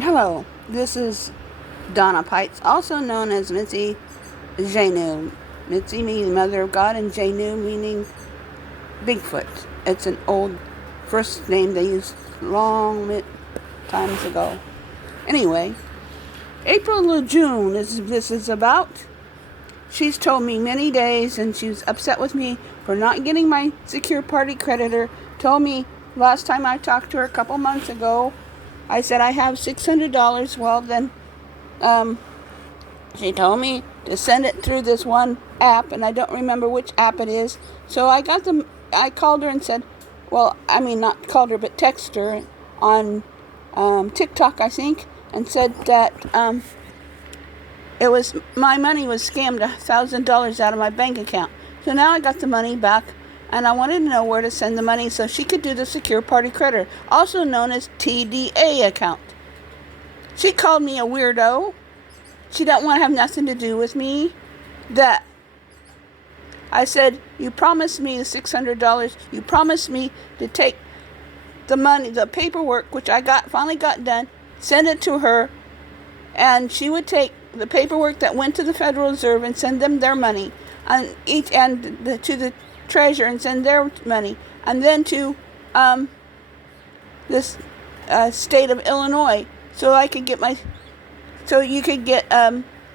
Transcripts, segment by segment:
Hello, this is Donna Pites, also known as Itzi Janu. Itzi meaning Mother of God and Janu meaning Bigfoot. It's an old first name they used long times ago. Anyway, April LaJune this is about. She's told me many days and she's upset with me for not getting my secure party creditor. Told me last time I talked to her a couple months ago, I said I have $600. Well, then she told me to send it through this one app, and I don't remember which app it is. So I called her and said, not called her, but texted her on TikTok, I think, and said that my money was scammed $1,000 out of my bank account. So now I got the money back, and I wanted to know where to send the money so she could do the secure party creditor, also known as TDA account. She called me a weirdo. She don't want to have nothing to do with me. That I said, you promised me the $600. You promised me to take the money, the paperwork, which I finally got done, send it to her, and she would take the paperwork that went to the Federal Reserve and send them their money, and to the treasurer and send their money, and then to this state of Illinois, so I could get so you could get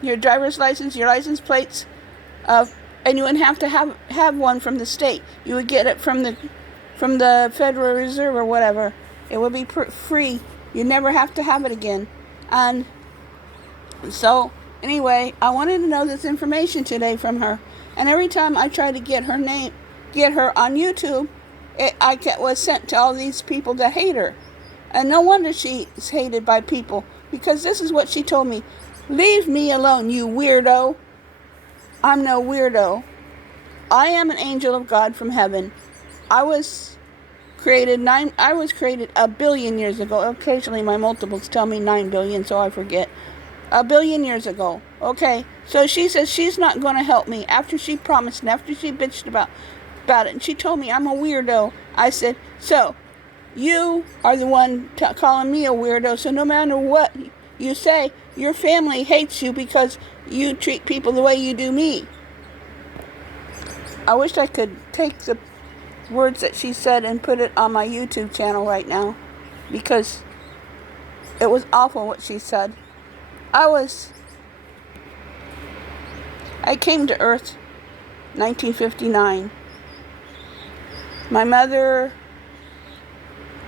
your driver's license, your license plates, and you wouldn't have to have one from the state. You would get it from the Federal Reserve or whatever. It would be free. You never have to have it again. And so anyway, I wanted to know this information today from her. And every time I try to get her on YouTube, was sent to all these people that hate her. And no wonder she's hated by people, because this is what she told me. Leave me alone, you weirdo. I'm no weirdo. I am an angel of God from heaven. I was created 1 billion years ago. Occasionally my multiples tell me 9 billion, so I forget. 1 billion years ago. Okay, so she says she's not going to help me after she promised and after she bitched about it. And she told me I'm a weirdo. I said, so you are the one calling me a weirdo, so no matter what you say, your family hates you because you treat people the way you do me. I wish I could take the words that she said and put it on my YouTube channel right now, because it was awful what she said. I came to Earth 1959. My mother,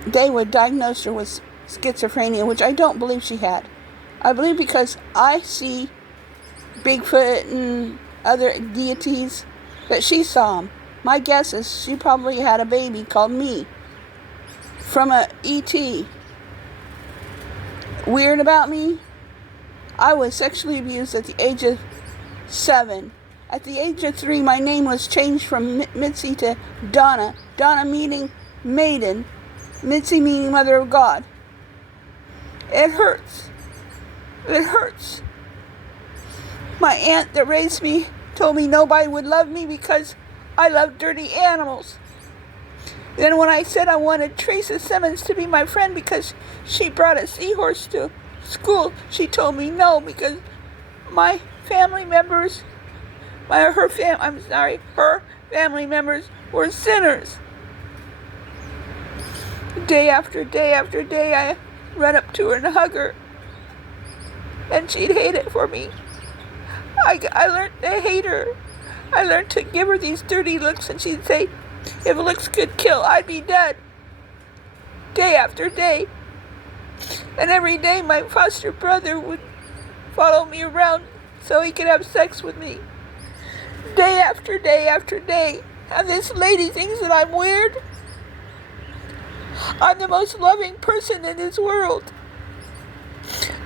they would diagnose her with schizophrenia, which I don't believe she had. I believe because I see Bigfoot and other deities that she saw them. My guess is she probably had a baby called me from a E.T. Weird about me? I was sexually abused at the age of 7. At the age of 3, my name was changed from Mitzi to Donna. Donna meaning maiden. Mitzi meaning Mother of God. It hurts. It hurts. My aunt that raised me told me nobody would love me because I love dirty animals. Then when I said I wanted Teresa Simmons to be my friend because she brought a seahorse to school, she told me no, because her family members were sinners. Day after day after day, I run up to her and hug her, and she'd hate it for me. I learned to hate her. I learned to give her these dirty looks, and she'd say, if looks could kill, I'd be dead. Day after day. And every day my foster brother would follow me around so he could have sex with me. Day after day after day. And this lady thinks that I'm weird. I'm the most loving person in this world.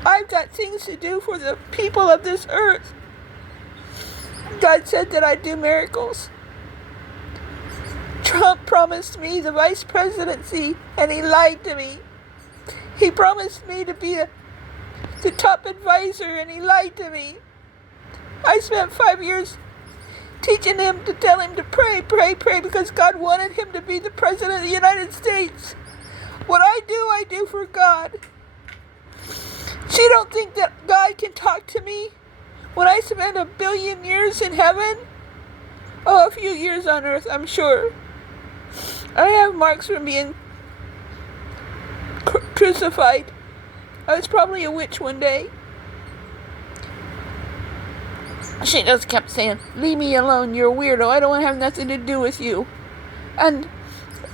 I've got things to do for the people of this earth. God said that I'd do miracles. Trump promised me the vice presidency, and he lied to me. He promised me to be the top advisor, and he lied to me. I spent 5 years teaching him to tell him to pray, because God wanted him to be the president of the United States. What I do for God. She don't think that God can talk to me when I spend 1,000,000,000 years in heaven? Oh, a few years on earth, I'm sure. I have marks from being crucified. I was probably a witch one day. She just kept saying, leave me alone, you're a weirdo, I don't want to have nothing to do with you. And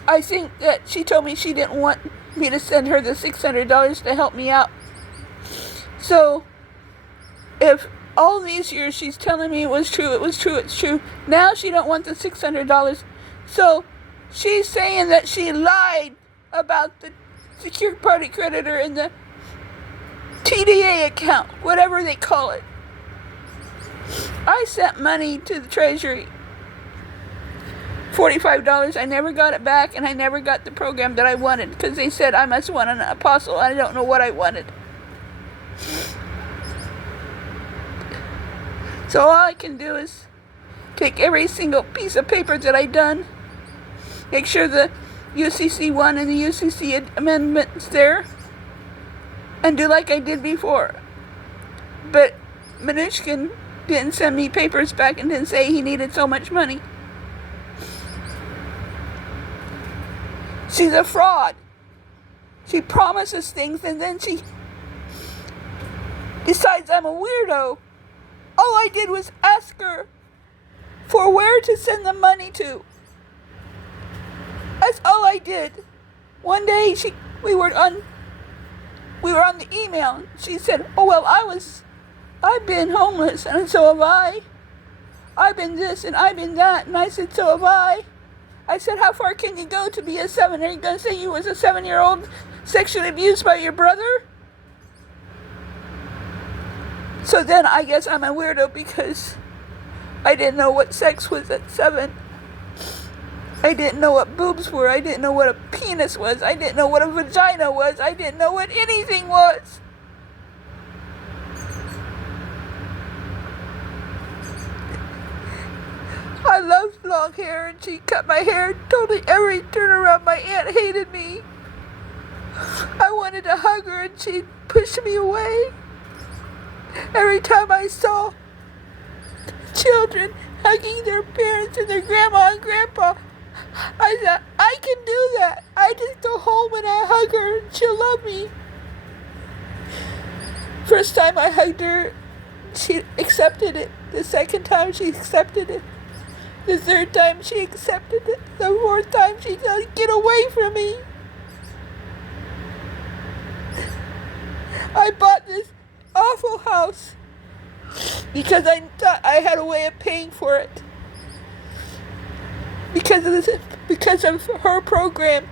I think that she told me she didn't want me to send her the $600 to help me out. So, if all these years she's telling me it was true, it's true. Now she don't want the $600. So, she's saying that she lied about the secured party creditor and the TDA account, whatever they call it. I sent money to the treasury, $45. I never got it back, and I never got the program that I wanted because they said I must want an apostle. I don't know what I wanted. So all I can do is take every single piece of paper that I done, make sure the UCC 1 and the UCC amendment's there, and do like I did before. But Minushkin didn't send me papers back and didn't say he needed so much money. She's a fraud. She promises things and then she decides I'm a weirdo. All I did was ask her for where to send the money to. That's all I did. One day we were on the email. She said, "Oh well, I've been homeless, and so have I. I've been this and I've been that," and I said, "So have I." I said, "How far can you go to be a 7? Are you going to say you was a 7-year-old sexually abused by your brother?" So then I guess I'm a weirdo because I didn't know what sex was at 7. I didn't know what boobs were. I didn't know what a penis was. I didn't know what a vagina was. I didn't know what anything was. I loved long hair, and she cut my hair. Totally every turnaround, my aunt hated me. I wanted to hug her, and she pushed me away. Every time I saw children hugging their parents and their grandma and grandpa, I thought, I can do that. I just go home and I hug her, and she'll love me. First time I hugged her, she accepted it. The second time, she accepted it. The third time, she accepted it. The fourth time, she said, "Get away from me." I bought this awful house because I thought I had a way of paying for it. Because of her program.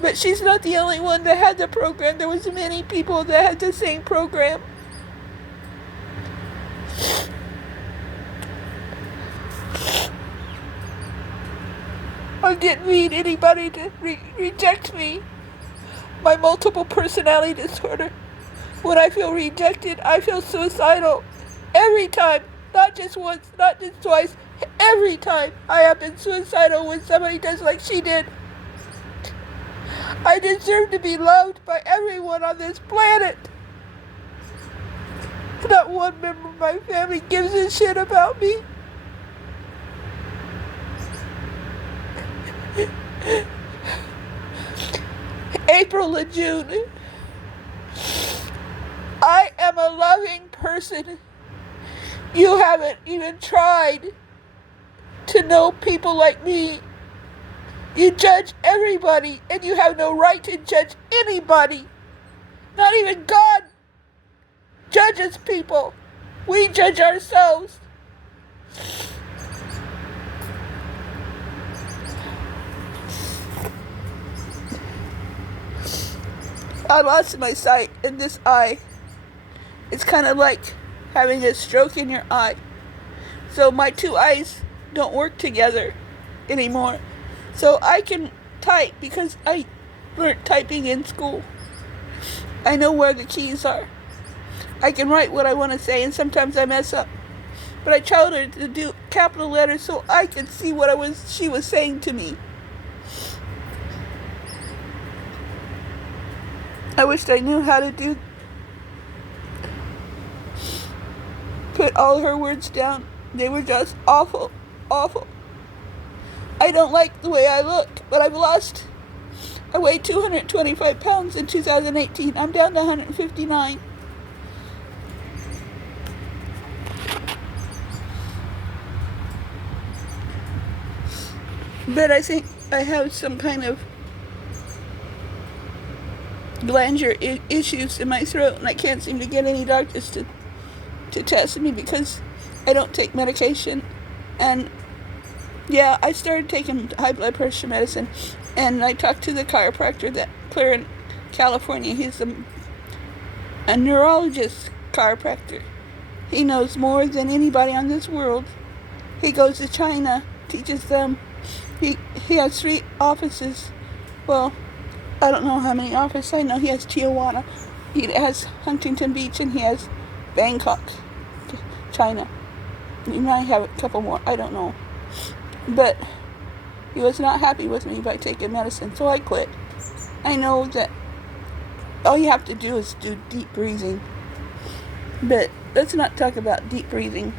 But she's not the only one that had the program. There was many people that had the same program. I didn't need anybody to reject me. My multiple personality disorder. When I feel rejected, I feel suicidal. Every time. Not just once, not just twice. Every time I have been suicidal when somebody does like she did. I deserve to be loved by everyone on this planet. Not one member of my family gives a shit about me. April LaJune. I am a loving person. You haven't even tried to know people like me. You judge everybody, and you have no right to judge anybody. Not even God judges people. We judge ourselves. I lost my sight in this eye. It's kind of like having a stroke in your eye. So my two eyes don't work together anymore. So I can type because I learned typing in school. I know where the keys are. I can write what I want to say, and sometimes I mess up. But I told her to do capital letters so I could see what she was saying to me. I wished I knew how to do put all her words down. They were just awful, awful. I don't like the way I look, but I weighed 225 pounds in 2018. I'm down to 159. But I think I have some kind of glandular issues in my throat, and I can't seem to get any doctors to test me because I don't take medication. And yeah, I started taking high blood pressure medicine, and I talked to the chiropractor that clear in California. He's a neurologist chiropractor. He knows more than anybody on this world. He goes to China, teaches them. He has 3 offices. Well, I don't know how many offices. I know he has Tijuana, he has Huntington Beach, and he has Bangkok, China. He might have a couple more, I don't know. But he was not happy with me by taking medicine, so I quit. I know that all you have to do is do deep breathing. But let's not talk about deep breathing.